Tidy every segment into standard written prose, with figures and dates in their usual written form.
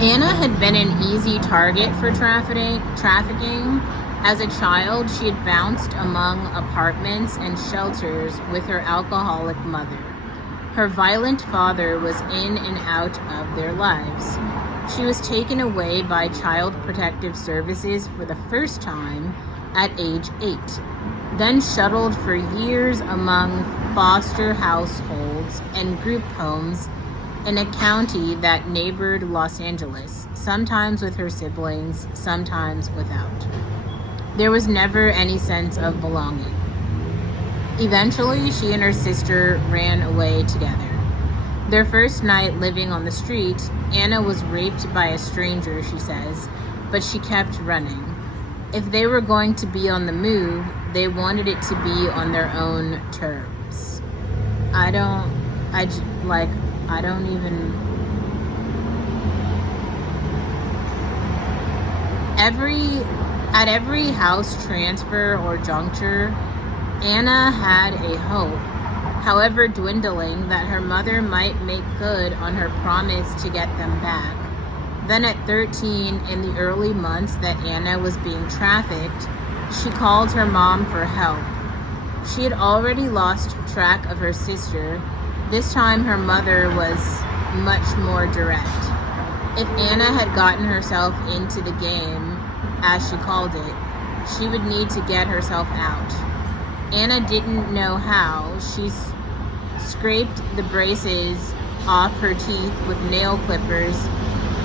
Anna had been an easy target for trafficking. As a child, she had bounced among apartments and shelters with her alcoholic mother. Her violent father was in and out of their lives. She was taken away by Child Protective Services for the first time at age 8, then shuttled for years among foster households and group homes in a county that neighbored Los Angeles, sometimes with her siblings, sometimes without. There was never any sense of belonging. Eventually, she and her sister ran away together. Their first night living on the street, Anna was raped by a stranger, she says, but she kept running. If they were going to be on the move, they wanted it to be on their own terms. At every house transfer or juncture, Anna had a hope, however dwindling, that her mother might make good on her promise to get them back. Then at 13, in the early months that Anna was being trafficked, she called her mom for help. She had already lost track of her sister. This time her mother was much more direct. If Anna had gotten herself into the game, as she called it, she would need to get herself out. Anna didn't know how. She scraped the braces off her teeth with nail clippers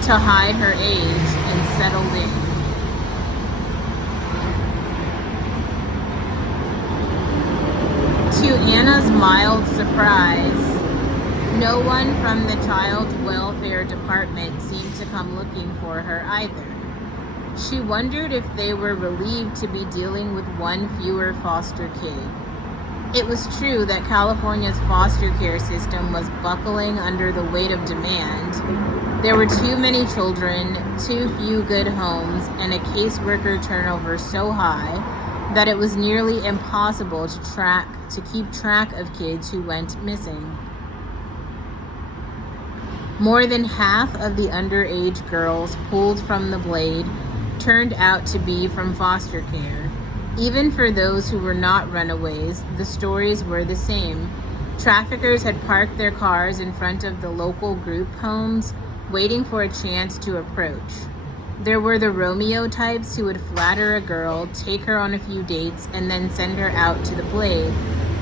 to hide her age and settled in. To Anna's mild surprise, no one from the Child Welfare Department seemed to come looking for her either. She wondered if they were relieved to be dealing with one fewer foster kid. It was true that California's foster care system was buckling under the weight of demand. There were too many children, too few good homes, and a caseworker turnover so high that it was nearly impossible to keep track of kids who went missing. More than half of the underage girls pulled from the blade turned out to be from foster care. Even for those who were not runaways, the stories were the same. Traffickers had parked their cars in front of the local group homes, waiting for a chance to approach. There were the Romeo types who would flatter a girl, take her on a few dates, and then send her out to the blade.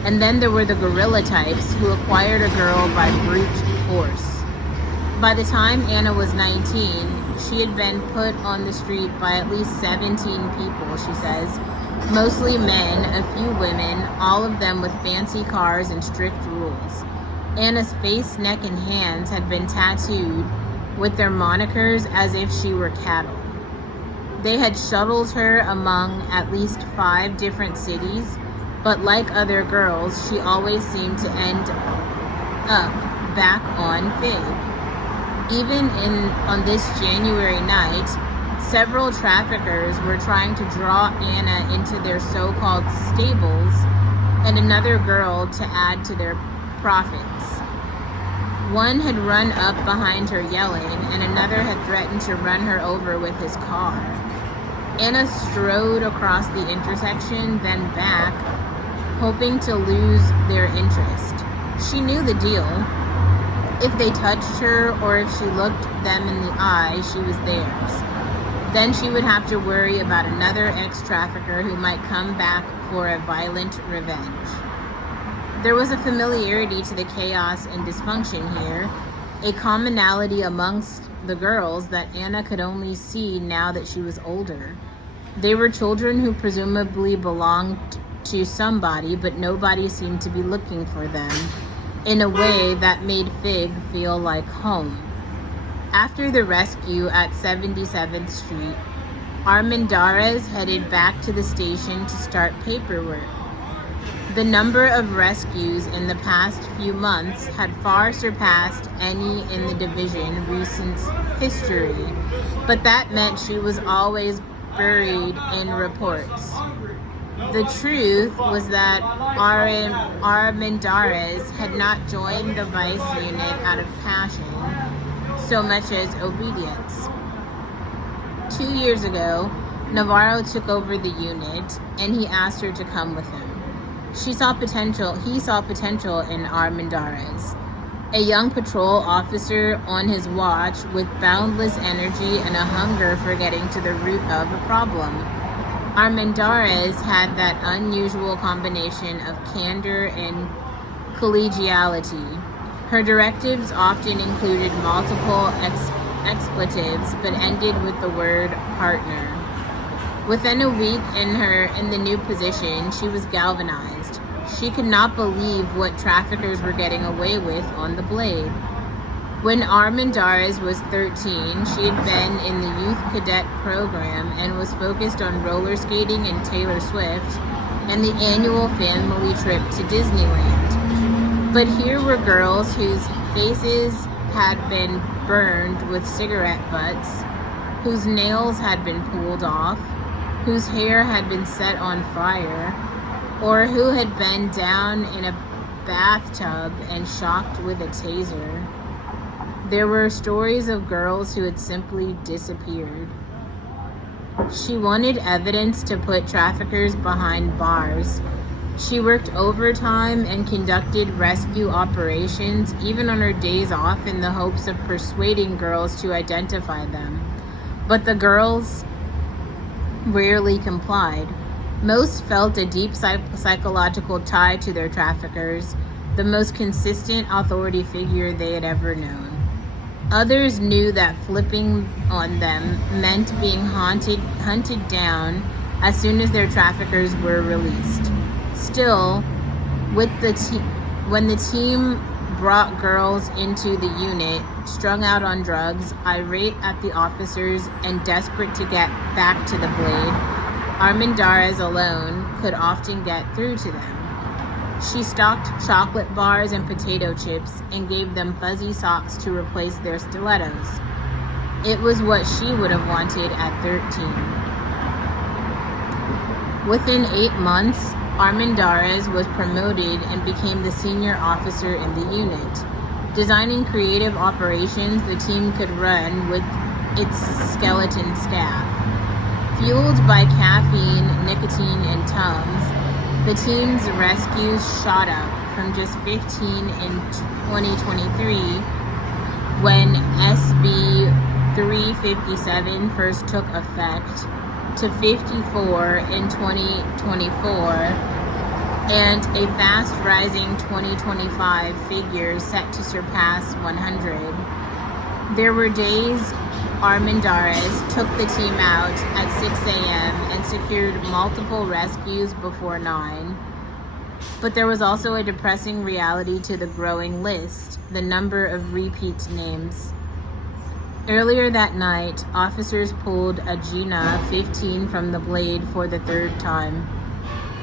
And then there were the gorilla types who acquired a girl by brute force. By the time Anna was 19, she had been put on the street by at least 17 people, she says. Mostly men, a few women, all of them with fancy cars and strict rules. Anna's face, neck, and hands had been tattooed with their monikers as if she were cattle. They had shuttled her among at least 5 different cities, but like other girls, she always seemed to end up back on Fig. Even on this January night, several traffickers were trying to draw Anna into their so-called stables and another girl to add to their profits. One had run up behind her yelling, and another had threatened to run her over with his car. Anna strode across the intersection, then back, hoping to lose their interest. She knew the deal. If they touched her or if she looked them in the eye, she was theirs. Then she would have to worry about another ex-trafficker who might come back for a violent revenge. There was a familiarity to the chaos and dysfunction here, a commonality amongst the girls that Anna could only see now that she was older. They were children who presumably belonged to somebody, but nobody seemed to be looking for them, in a way that made Fig feel like home. After the rescue at 77th Street, Armendariz headed back to the station to start paperwork. The number of rescues in the past few months had far surpassed any in the division's recent history, but that meant she was always buried in reports. The truth was that Armendariz had not joined the vice unit out of passion. so much as obedience. 2 years ago, Navarro took over the unit, and he asked her to come with him. He saw potential in Armendariz, a young patrol officer on his watch with boundless energy and a hunger for getting to the root of a problem. Armendariz had that unusual combination of candor and collegiality. Her directives often included multiple expletives, but ended with the word partner. Within a week in the new position, she was galvanized. She could not believe what traffickers were getting away with on the Blade. When Armendariz was 13, she had been in the youth cadet program and was focused on roller skating and Taylor Swift and the annual family trip to Disneyland. But here were girls whose faces had been burned with cigarette butts, whose nails had been pulled off, whose hair had been set on fire, or who had been down in a bathtub and shocked with a taser. There were stories of girls who had simply disappeared. She wanted evidence to put traffickers behind bars. She worked overtime and conducted rescue operations, even on her days off, in the hopes of persuading girls to identify them. But the girls rarely complied. Most felt a deep psychological tie to their traffickers, the most consistent authority figure they had ever known. Others knew that flipping on them meant being hunted down as soon as their traffickers were released. Still, when the team brought girls into the unit, strung out on drugs, irate at the officers, and desperate to get back to the Blade, Armendariz alone could often get through to them. She stocked chocolate bars and potato chips and gave them fuzzy socks to replace their stilettos. It was what she would have wanted at 13. Within 8 months, Armendariz was promoted and became the senior officer in the unit, designing creative operations the team could run with its skeleton staff. Fueled by caffeine, nicotine, and Tums, the team's rescues shot up from just 15 in 2023, when SB 357 first took effect, to 54 in 2024, and a fast-rising 2025 figure set to surpass 100. There were days Armendariz took the team out at 6 a.m. and secured multiple rescues before 9. But there was also a depressing reality to the growing list, the number of repeat names. Earlier that night, officers pulled Agina, 15, from the Blade for the 3rd time.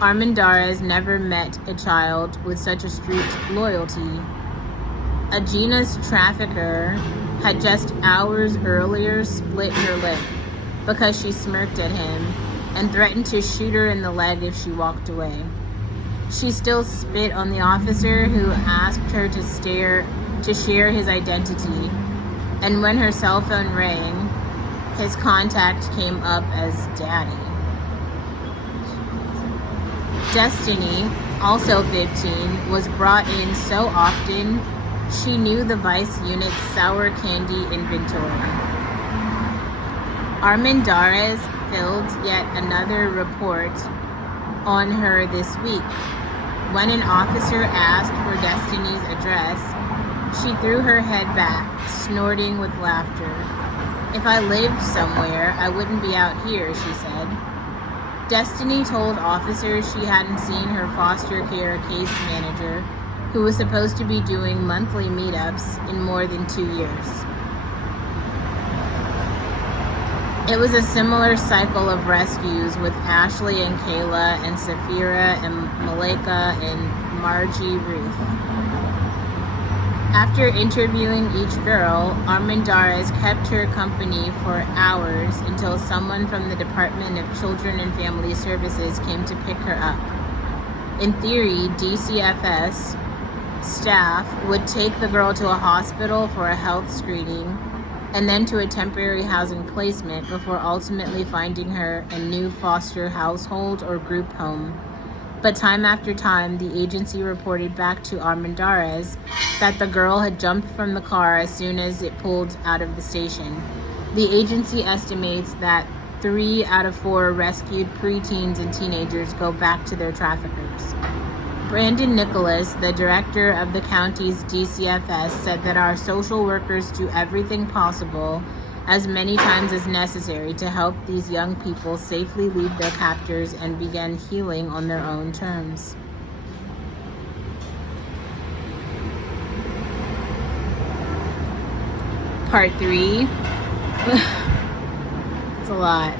Armendariz never met a child with such a street loyalty. Agina's trafficker had just hours earlier split her lip because she smirked at him and threatened to shoot her in the leg if she walked away. She still spit on the officer who asked her to share his identity, and when her cell phone rang, his contact came up as Daddy. Destiny, also 15, was brought in so often she knew the Vice unit's sour candy inventory. Armendariz filled yet another report on her this week. When an officer asked for Destiny's address, she threw her head back, snorting with laughter. "If I lived somewhere, I wouldn't be out here," she said. Destiny told officers she hadn't seen her foster care case manager, who was supposed to be doing monthly meetups, in more than 2 years. It was a similar cycle of rescues with Ashley and Kayla and Safira and Malika and Margie Ruth. After interviewing each girl, Armendariz kept her company for hours until someone from the Department of Children and Family Services came to pick her up. In theory, DCFS staff would take the girl to a hospital for a health screening, and then to a temporary housing placement before ultimately finding her a new foster household or group home. But time after time, the agency reported back to Armendariz that the girl had jumped from the car as soon as it pulled out of the station. The agency estimates that 3 out of 4 rescued preteens and teenagers go back to their traffickers. Brandon Nicholas, the director of the county's DCFS, said that our social workers do everything possible as many times as necessary to help these young people safely leave their captors and begin healing on their own terms. Part 3. It's a lot.